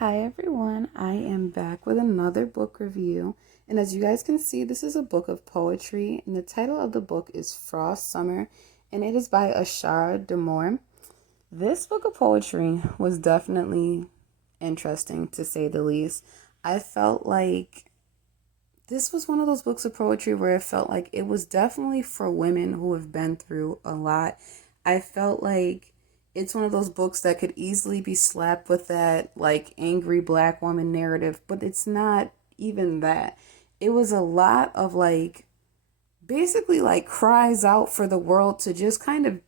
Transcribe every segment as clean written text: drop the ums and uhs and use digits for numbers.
Hi everyone, I am back with another book review. And as you guys can see, this is a book of poetry, and the title of the book is Frost Summer, and it is by Asharah Damore. This book of poetry was definitely interesting, to say the least. I felt like this was one of those books of poetry where it felt like it was definitely for women who have been through a lot. I felt like it's one of those books that could easily be slapped with that like angry black woman narrative, but it's not even that. It was a lot of like basically like cries out for the world to just kind of,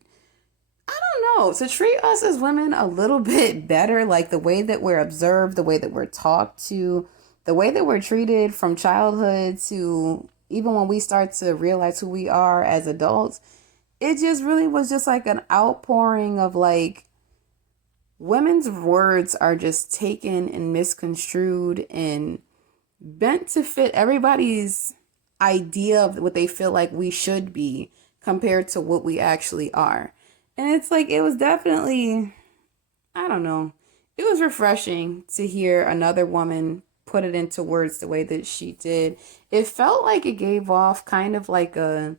I don't know, to treat us as women a little bit better, like the way that we're observed, the way that we're talked to, the way that we're treated from childhood to even when we start to realize who we are as adults. It just really was just like an outpouring of like women's words are just taken and misconstrued and bent to fit everybody's idea of what they feel like we should be compared to what we actually are. And it's like, it was definitely, I don't know, it was refreshing to hear another woman put it into words the way that she did. It felt like it gave off kind of like a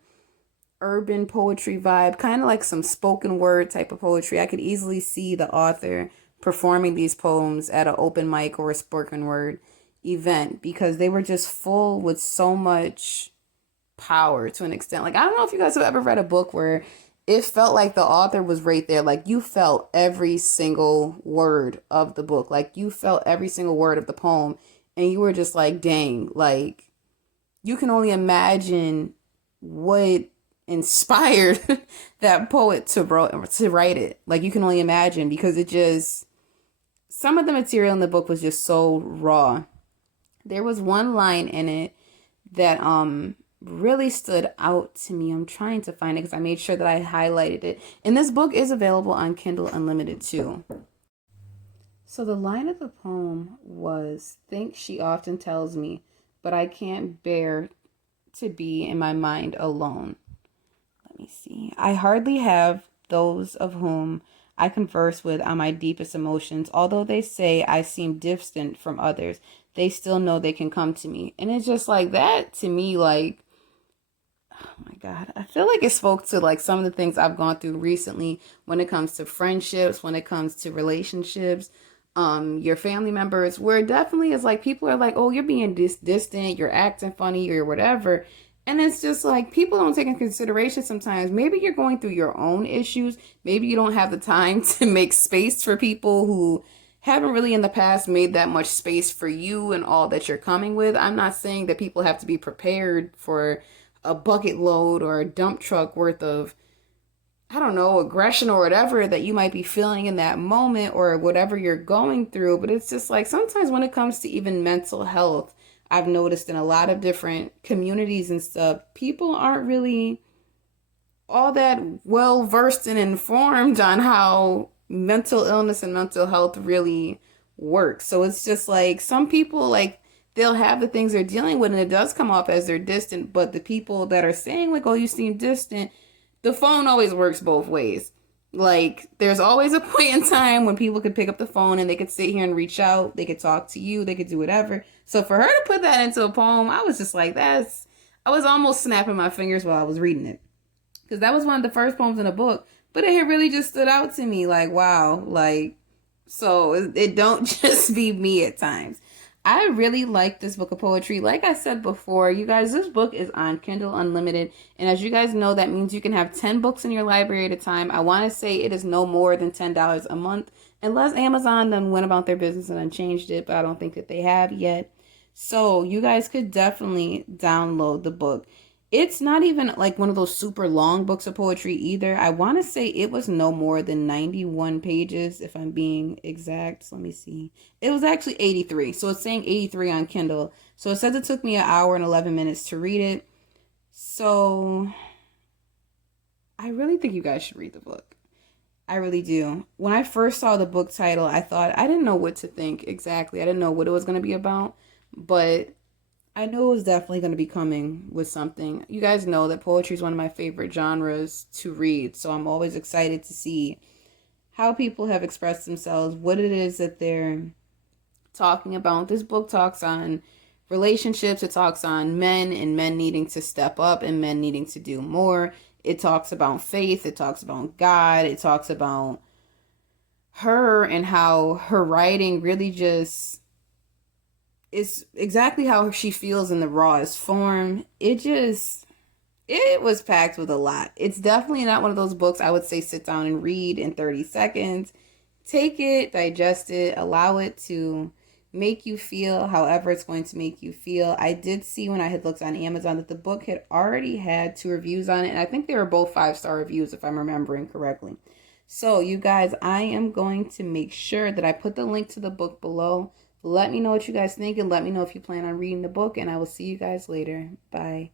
urban poetry vibe, kind of like some spoken word type of poetry. I could easily see the author performing these poems at an open mic or a spoken word event because they were just full with so much power to an extent. Like, I don't know if you guys have ever read a book where it felt like the author was right there. Like, you felt every single word of the book. Like, you felt every single word of the poem. And you were just like, dang, like, you can only imagine what inspired that poet to write it. Like, you can only imagine because it just, some of the material in the book was just so raw. There was one line in it that really stood out to me. I'm trying to find it because I made sure that I highlighted it. And this book is available on Kindle Unlimited too. So the line of the poem was, "Think she often tells me, but I can't bear to be in my mind alone." Let me see. "I hardly have those of whom I converse with on my deepest emotions. Although they say I seem distant from others, they still know they can come to me." And it's just like that to me, like, oh my God. I feel like it spoke to like some of the things I've gone through recently when it comes to friendships, when it comes to relationships, your family members, where it definitely is like people are like, oh, you're being distant, you're acting funny, or whatever. And it's just like people don't take in consideration sometimes. Maybe you're going through your own issues. Maybe you don't have the time to make space for people who haven't really in the past made that much space for you and all that you're coming with. I'm not saying that people have to be prepared for a bucket load or a dump truck worth of, I don't know, aggression or whatever that you might be feeling in that moment or whatever you're going through. But it's just like sometimes when it comes to even mental health, I've noticed in a lot of different communities and stuff, people aren't really all that well versed and informed on how mental illness and mental health really works. So it's just like some people, like, they'll have the things they're dealing with and it does come off as they're distant, but the people that are saying like, oh, you seem distant, the phone always works both ways. Like, there's always a point in time when people could pick up the phone and they could sit here and reach out, they could talk to you, they could do whatever. So for her to put that into a poem, I was just like, I was almost snapping my fingers while I was reading it because that was one of the first poems in the book, but it had really just stood out to me like, wow, like, so it don't just be me at times. I really like this book of poetry. Like I said before, you guys, this book is on Kindle Unlimited. And as you guys know, that means you can have 10 books in your library at a time. I want to say it is no more than $10 a month, unless Amazon then went about their business and then changed it, but I don't think that they have yet. So you guys could definitely download the book. It's not even like one of those super long books of poetry either. I want to say it was no more than 91 pages, if I'm being exact. Let me see. It was actually 83. So it's saying 83 on Kindle. So it says it took me an hour and 11 minutes to read it. So I really think you guys should read the book. I really do. When I first saw the book title, I thought, I didn't know what to think exactly. I didn't know what it was going to be about. But I knew it was definitely going to be coming with something. You guys know that poetry is one of my favorite genres to read, so I'm always excited to see how people have expressed themselves, what it is that they're talking about. This book talks on relationships, it talks on men and men needing to step up and men needing to do more. It talks about faith, it talks about God, it talks about her and how her writing really just is exactly how she feels in the rawest form. It was packed with a lot. It's definitely not one of those books I would say sit down and read in 30 seconds. Take it, digest it, allow it to make you feel however it's going to make you feel. I did see when I had looked on Amazon that the book had already had 2 reviews on it, and I think they were both 5-star reviews if I'm remembering correctly. So, you guys, I am going to make sure that I put the link to the book below. Let me know what you guys think and let me know if you plan on reading the book, and I will see you guys later. Bye.